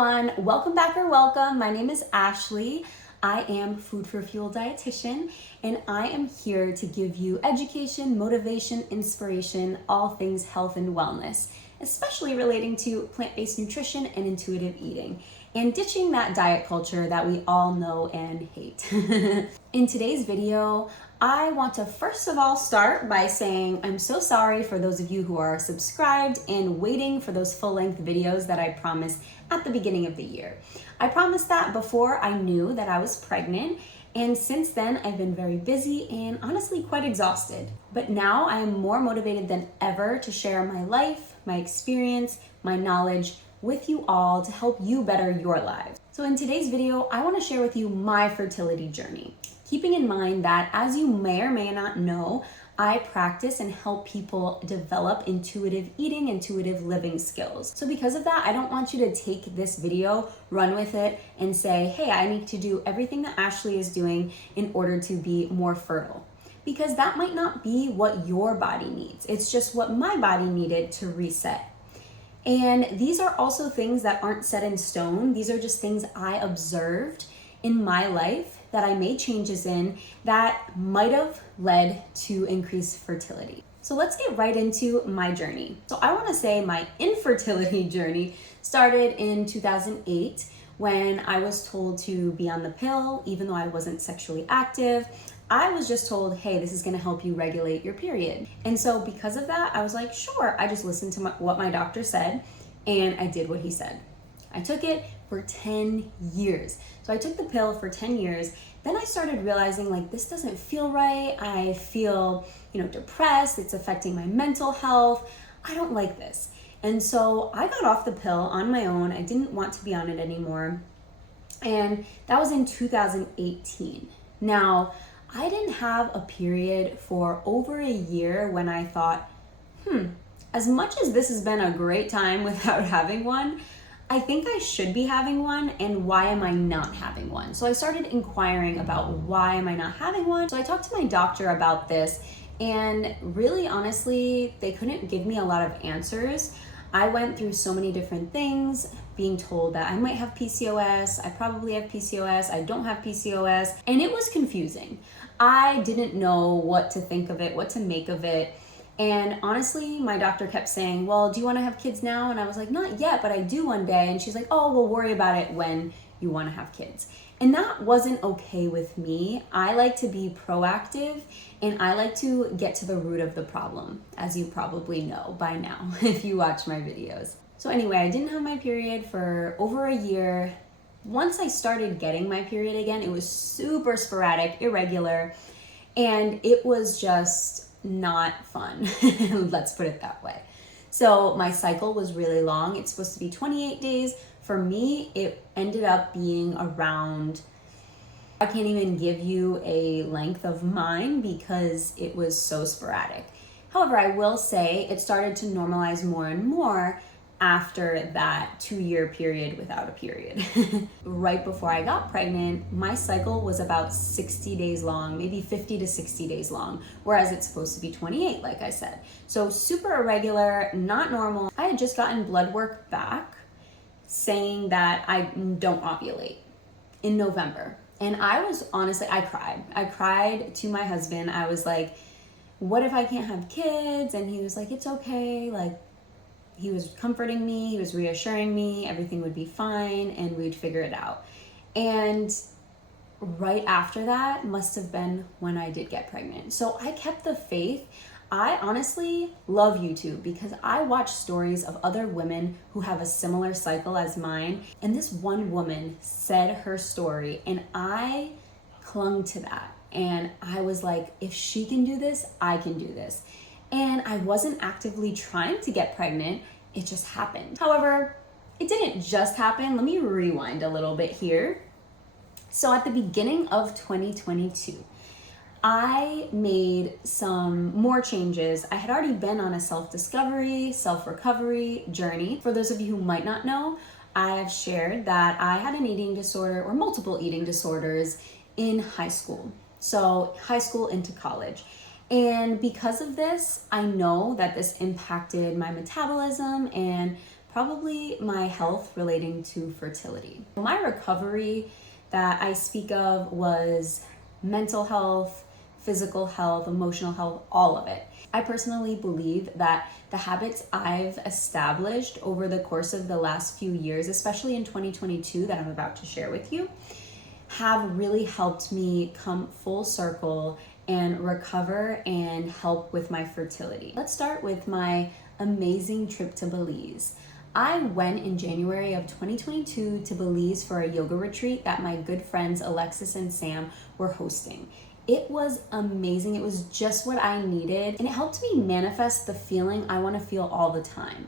everyone, welcome back or welcome. My name is Ashley. I am Food for Fuel dietitian, and I am here to give you education, motivation, inspiration, all things health and wellness, especially relating to plant-based nutrition and intuitive eating, and ditching that diet culture that we all know and hate. In today's video, I want to first of all start by saying I'm so sorry for those of you who are subscribed and waiting for those full-length videos that I promised at the beginning of the year. I promised that before I knew that I was pregnant, and since then I've been very busy and honestly quite exhausted. But now I am more motivated than ever to share my life, my experience, my knowledge with you all to help you better your lives. So in today's video, I want to share with you my fertility journey, keeping in mind that, as you may or may not know, I practice and help people develop intuitive eating, intuitive living skills. So because of that, I don't want you to take this video, run with it, and say, hey, I need to do everything that Ashley is doing in order to be more fertile. Because that might not be what your body needs. It's just what my body needed to reset. And these are also things that aren't set in stone. These are just things I observed in my life that I made changes in that might have led to increased fertility. So let's get right into my journey. So I want to say my infertility journey started in 2008 when I was told to be on the pill, even though I wasn't sexually active. I was just told, hey, this is going to help you regulate your period. And so because of that, I was like, sure. I just listened to what my doctor said, and I did what he said. I took it for 10 years. So I took the pill for 10 years. Then I started realizing, like, this doesn't feel right. I feel, depressed. It's affecting my mental health. I don't like this. And so I got off the pill on my own. I didn't want to be on it anymore. And that was in 2018. Now, I didn't have a period for over a year when I thought, as much as this has been a great time without having one, I think I should be having one, and why am I not having one? So I started inquiring about why am I not having one. So I talked to my doctor about this, and really honestly, they couldn't give me a lot of answers. I went through so many different things, being told that I might have PCOS, I probably have PCOS, I don't have PCOS, and it was confusing. I didn't know what to think of it, what to make of it. And honestly, my doctor kept saying, well, do you want to have kids now? And I was like, not yet, but I do one day. And she's like, oh, we'll worry about it when you want to have kids. And that wasn't okay with me. I like to be proactive, and I like to get to the root of the problem, as you probably know by now if you watch my videos. So anyway, I didn't have my period for over a year. Once I started getting my period again, it was super sporadic, irregular, and it was just not fun. Let's put it that way. So my cycle was really long. It's supposed to be 28 days. For me, it ended up being around, I can't even give you a length of mine because it was so sporadic. However, I will say it started to normalize more and more after that 2-year period without a period. Right before I got pregnant, my cycle was about 60 days long, maybe 50 to 60 days long, whereas it's supposed to be 28, like I said. So super irregular, not normal. I had just gotten blood work back saying that I don't ovulate in November. And I was honestly, I cried. I cried to my husband. I was like, what if I can't have kids? And he was like, it's okay. Like, he was comforting me, he was reassuring me, everything would be fine and we'd figure it out. And right after that must have been when I did get pregnant. So I kept the faith. I honestly love YouTube because I watch stories of other women who have a similar cycle as mine. And this one woman said her story, and I clung to that. And I was like, if she can do this, I can do this. And I wasn't actively trying to get pregnant, it just happened. However, it didn't just happen. Let me rewind a little bit here. So at the beginning of 2022, I made some more changes. I had already been on a self-discovery, self-recovery journey. For those of you who might not know, I have shared that I had an eating disorder or multiple eating disorders in high school. So high school into college. And because of this, I know that this impacted my metabolism and probably my health relating to fertility. My recovery that I speak of was mental health, physical health, emotional health, all of it. I personally believe that the habits I've established over the course of the last few years, especially in 2022 that I'm about to share with you, have really helped me come full circle and recover and help with my fertility. Let's start with my amazing trip to Belize. I went in January of 2022 to Belize for a yoga retreat that my good friends Alexis and Sam were hosting. It was amazing. It was just what I needed, and it helped me manifest the feeling I want to feel all the time.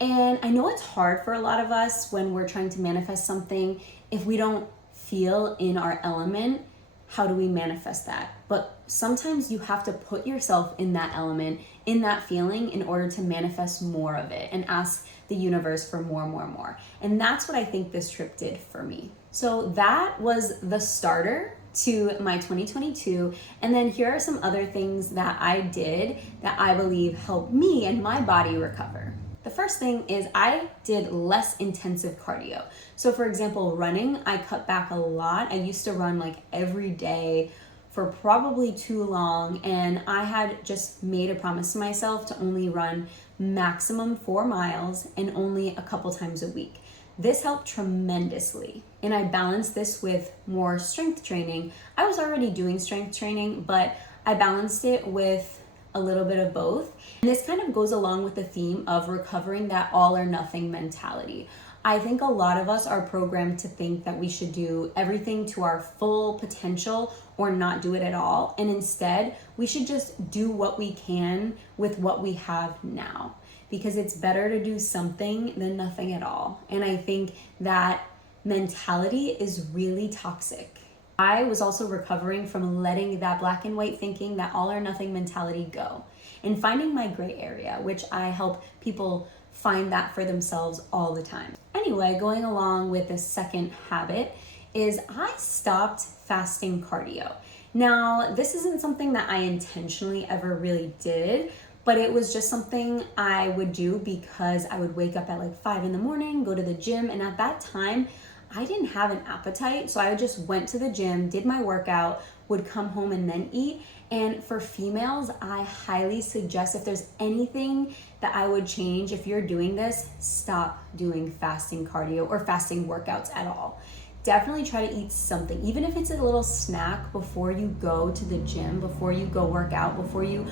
And I know it's hard for a lot of us when we're trying to manifest something if we don't feel in our element. How do we manifest that? But sometimes you have to put yourself in that element, in that feeling, in order to manifest more of it and ask the universe for more. And that's what I think this trip did for me. So that was the starter to my 2022. And then here are some other things that I did that I believe helped me and my body recover. The first thing is I did less intensive cardio. So for example, running, I cut back a lot. I used to run like every day for probably too long, and I had just made a promise to myself to only run maximum 4 miles and only a couple times a week. This helped tremendously. And I balanced this with more strength training. I was already doing strength training, but I balanced it with a little bit of both. And this kind of goes along with the theme of recovering that all or nothing mentality. I think a lot of us are programmed to think that we should do everything to our full potential or not do it at all. And instead, we should just do what we can with what we have now, because it's better to do something than nothing at all. And I think that mentality is really toxic. I was also recovering from letting that black and white thinking, that all or nothing mentality go, and finding my gray area, which I help people find that for themselves all the time. Anyway, going along with the second habit is I stopped fasting cardio. Now, this isn't something that I intentionally ever really did, but it was just something I would do because I would wake up at like 5 a.m, go to the gym, and at that time, I didn't have an appetite, so I just went to the gym, did my workout, would come home and then eat. And for females, I highly suggest, if there's anything that I would change, if you're doing this, stop doing fasting cardio or fasting workouts at all. Definitely try to eat something, even if it's a little snack before you go to the gym, before you go work out, before you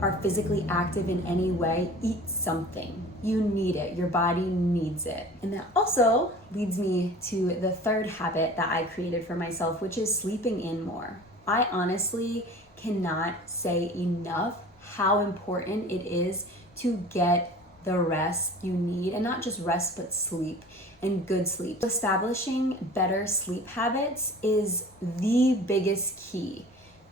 are physically active in any way. Eat something. You need it. Your body needs it. And that also leads me to the third habit that I created for myself, which is sleeping in more. I honestly cannot say enough how important it is to get the rest you need, and not just rest, but sleep, and good sleep. Establishing better sleep habits is the biggest key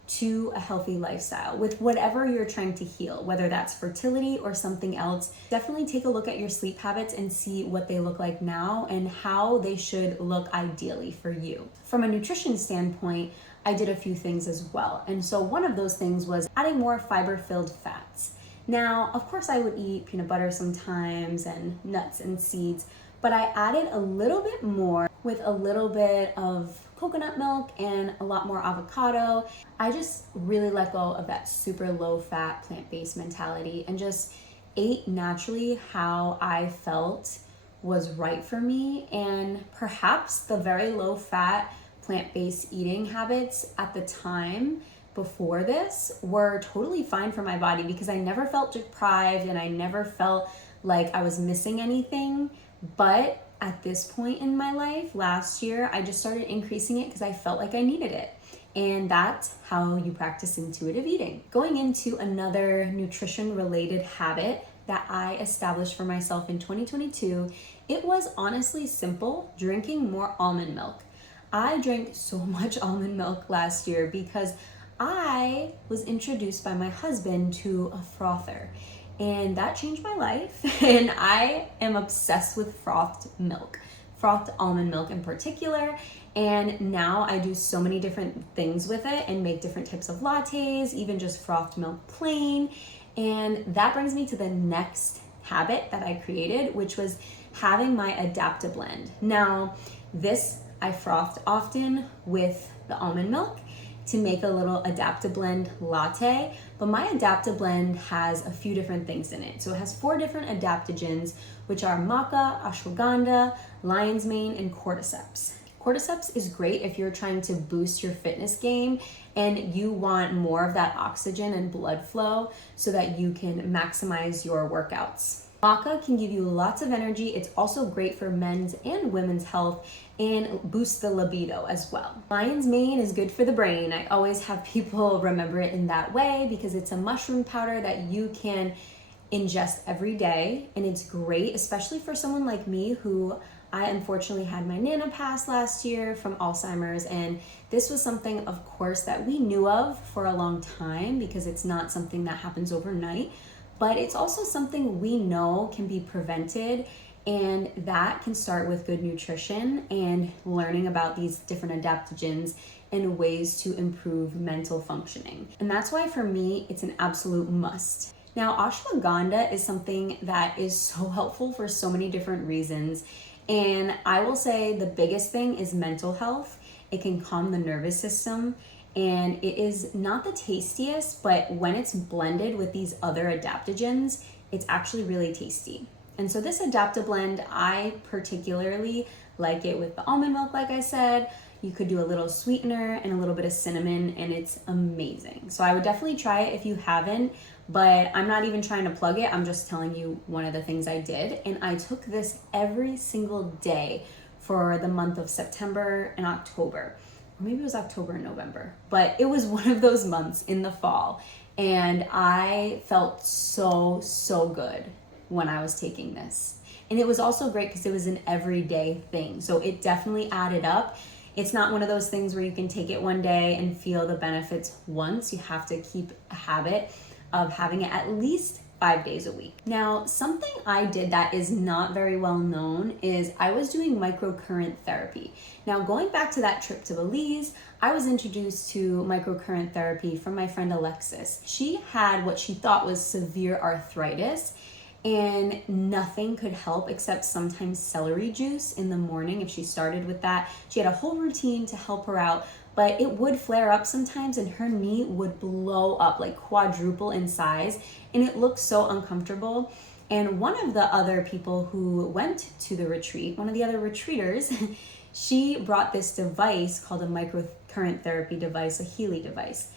to a healthy lifestyle with whatever you're trying to heal, whether that's fertility or something else. Definitely take a look at your sleep habits and see what they look like now and how they should look ideally for you. From a nutrition standpoint, I did a few things as well. And so one of those things was adding more fiber-filled fats. Now, of course, I would eat peanut butter sometimes and nuts and seeds, but I added a little bit more with a little bit of coconut milk and a lot more avocado. I just really let go of that super low fat plant-based mentality and just ate naturally how I felt was right for me. And perhaps the very low fat plant-based eating habits at the time before this were totally fine for my body, because I never felt deprived and I never felt like I was missing anything. But at this point in my life, last year, I just started increasing it because I felt like I needed it. And that's how you practice intuitive eating. Going into another nutrition related habit that I established for myself in 2022, it was honestly simple: drinking more almond milk. I drank so much almond milk last year because I was introduced by my husband to a frother. And that changed my life, and I am obsessed with frothed milk, frothed almond milk in particular. And now I do so many different things with it and make different types of lattes, even just frothed milk plain. And that brings me to the next habit that I created, which was having my Adapto-Blend. Now, this I frothed often with the almond milk to make a little Adapto-Blend latte, but my Adapto-Blend has a few different things in it. So it has 4 different adaptogens, which are maca, ashwagandha, lion's mane, and cordyceps. Cordyceps is great if you're trying to boost your fitness game and you want more of that oxygen and blood flow so that you can maximize your workouts. Maca can give you lots of energy. It's also great for men's and women's health and boosts the libido as well. Lion's mane is good for the brain. I always have people remember it in that way because it's a mushroom powder that you can ingest every day, and it's great, especially for someone like me who I unfortunately had my Nana pass last year from Alzheimer's, and this was something, of course, that we knew of for a long time because it's not something that happens overnight, but it's also something we know can be prevented, and that can start with good nutrition and learning about these different adaptogens and ways to improve mental functioning. And that's why for me, it's an absolute must. Now, ashwagandha is something that is so helpful for so many different reasons. And I will say the biggest thing is mental health. It can calm the nervous system, and it is not the tastiest, but when it's blended with these other adaptogens, it's actually really tasty. And so this Adapto-Blend, I particularly like it with the almond milk, like I said. You could do a little sweetener and a little bit of cinnamon, and it's amazing. So I would definitely try it if you haven't, but I'm not even trying to plug it. I'm just telling you one of the things I did. And I took this every single day for the month of September and October. Or maybe it was October and November, but it was one of those months in the fall. And I felt so good when I was taking this. And it was also great because it was an everyday thing. So it definitely added up. It's not one of those things where you can take it one day and feel the benefits once. You have to keep a habit of having it at least 5 days a week. Now, something I did that is not very well known is I was doing microcurrent therapy. Now, going back to that trip to Belize, I was introduced to microcurrent therapy from my friend Alexis. She had what she thought was severe arthritis, and nothing could help except sometimes celery juice in the morning. If she started with that, she had a whole routine to help her out, but it would flare up sometimes and her knee would blow up, like quadruple in size, and it looked so uncomfortable. And one of the other people who went to the retreat, one of the other retreaters, she brought this device called a microcurrent therapy device, a Healy device.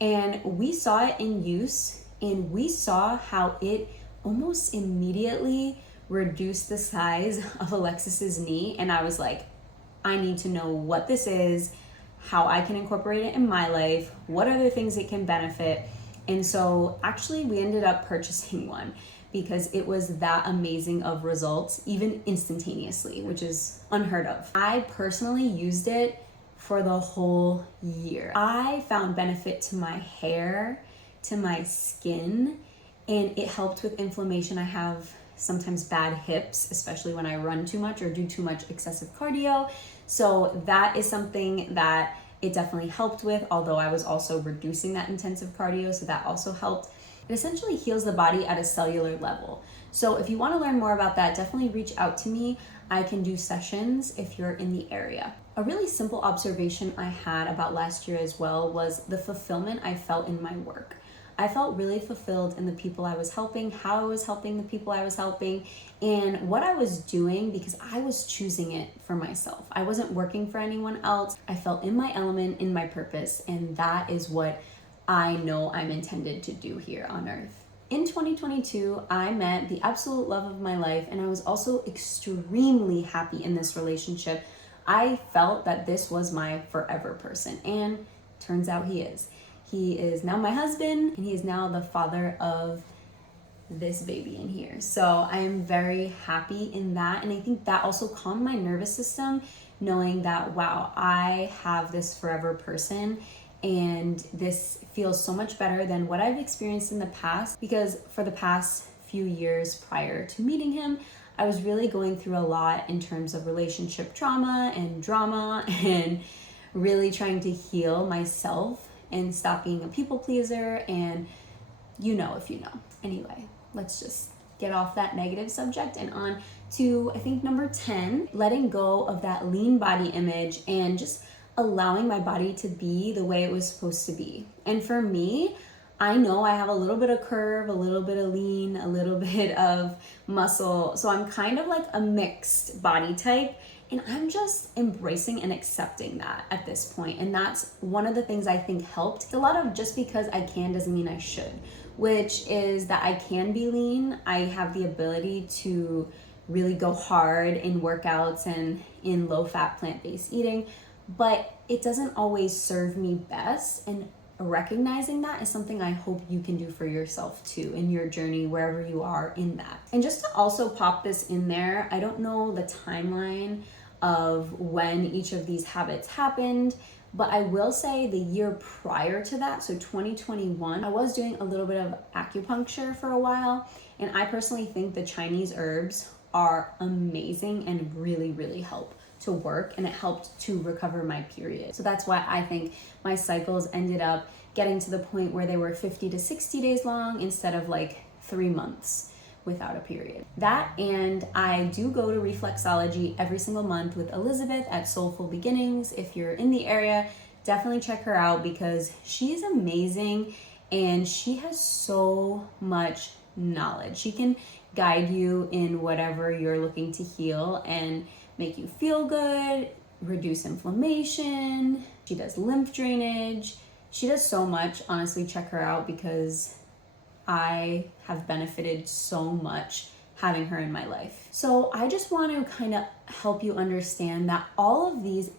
And we saw it in use, and we saw how it almost immediately reduced the size of Alexis's knee. And I was like, I need to know what this is, how I can incorporate it in my life, what other things it can benefit. And so actually we ended up purchasing one because it was that amazing of results, even instantaneously, which is unheard of. I personally used it for the whole year. I found benefit to my hair, to my skin, and it helped with inflammation. I have sometimes bad hips, especially when I run too much or do too much excessive cardio. So that is something that it definitely helped with, although I was also reducing that intensive cardio, so that also helped. It essentially heals the body at a cellular level. So if you want to learn more about that, definitely reach out to me. I can do sessions if you're in the area. A really simple observation I had about last year as well was the fulfillment I felt in my work. I felt really fulfilled in the people I was helping, how I was helping the people I was helping, and what I was doing because I was choosing it for myself. I wasn't working for anyone else. I felt in my element, in my purpose, and that is what I know I'm intended to do here on earth. In 2022, I met the absolute love of my life, and I was also extremely happy in this relationship. I felt that this was my forever person, and turns out he is. He is now my husband, and he is now the father of this baby in here. So I am very happy in that, and I think that also calmed my nervous system, knowing that, wow, I have this forever person, and this feels so much better than what I've experienced in the past, because for the past few years prior to meeting him, I was really going through a lot in terms of relationship trauma and drama, and really trying to heal myself and stop being a people pleaser, and you know if you know. Anyway, let's just get off that negative subject and on to, I think, number 10, letting go of that lean body image and just allowing my body to be the way it was supposed to be. And for me, I know I have a little bit of curve, a little bit of lean, a little bit of muscle. So I'm kind of like a mixed body type, and I'm just embracing and accepting that at this point. And that's one of the things I think helped. A lot of just because I can doesn't mean I should, which is that I can be lean. I have the ability to really go hard in workouts and in low-fat plant-based eating, but it doesn't always serve me best. And recognizing that is something I hope you can do for yourself too in your journey, wherever you are in that. And just to also pop this in there, I don't know the timeline of when each of these habits happened, but I will say the year prior to that, so 2021, I was doing a little bit of acupuncture for a while, and I personally think the Chinese herbs are amazing and really, really help to work, and it helped to recover my period. So that's why I think my cycles ended up getting to the point where they were 50 to 60 days long instead of like 3 months without a period. That, and I do go to reflexology every single month with Elizabeth at Soulful Beginnings. If you're in the area, definitely check her out because she's amazing and she has so much knowledge. She can guide you in whatever you're looking to heal and make you feel good, reduce inflammation. She does lymph drainage. She does so much. Honestly, check her out because I have benefited so much having her in my life. So I just want to kind of help you understand that all of these,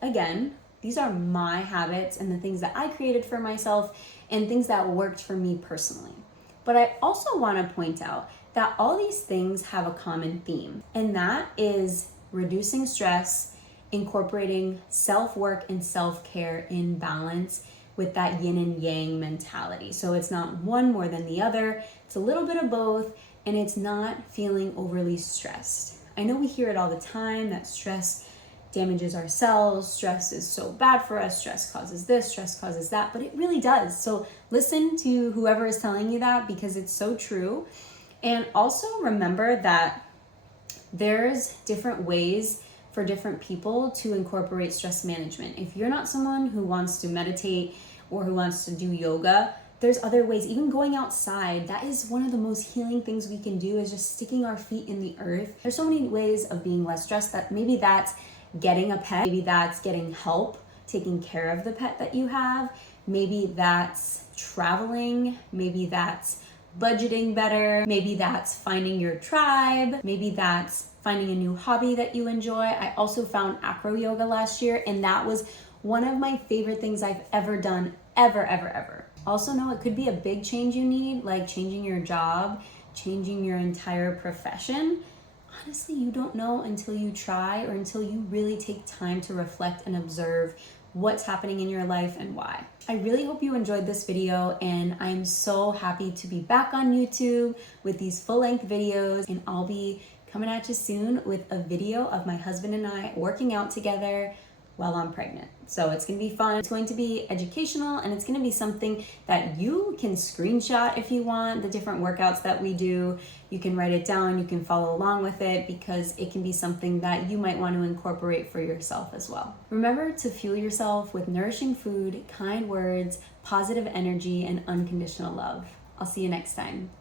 again, these are my habits and the things that I created for myself and things that worked for me personally. But I also want to point out that all these things have a common theme, and that is reducing stress, incorporating self-work and self-care in balance with that yin and yang mentality. So it's not one more than the other, it's a little bit of both, and it's not feeling overly stressed. I know we hear it all the time that stress damages our cells, stress is so bad for us, stress causes this, stress causes that, but it really does. So listen to whoever is telling you that because it's so true. And also remember that there's different ways for different people to incorporate stress management. If you're not someone who wants to meditate or who wants to do yoga, there's other ways. Even going outside, that is one of the most healing things we can do, is just sticking our feet in the earth. There's so many ways of being less stressed. That maybe that's getting a pet, maybe that's getting help taking care of the pet that you have, maybe that's traveling, maybe that's budgeting better, maybe that's finding your tribe, maybe that's finding a new hobby that you enjoy. I also found acro yoga last year, and that was one of my favorite things I've ever done, ever. Also know it could be a big change you need, like changing your job, changing your entire profession. Honestly, you don't know until you try or until you really take time to reflect and observe what's happening in your life and why. I really hope you enjoyed this video, and I'm so happy to be back on YouTube with these full-length videos, and I'll be coming at you soon with a video of my husband and I working out together while I'm pregnant. So it's gonna be fun. It's going to be educational, and it's gonna be something that you can screenshot if you want, the different workouts that we do. You can write it down, you can follow along with it, because it can be something that you might want to incorporate for yourself as well. Remember to fuel yourself with nourishing food, kind words, positive energy, and unconditional love. I'll see you next time.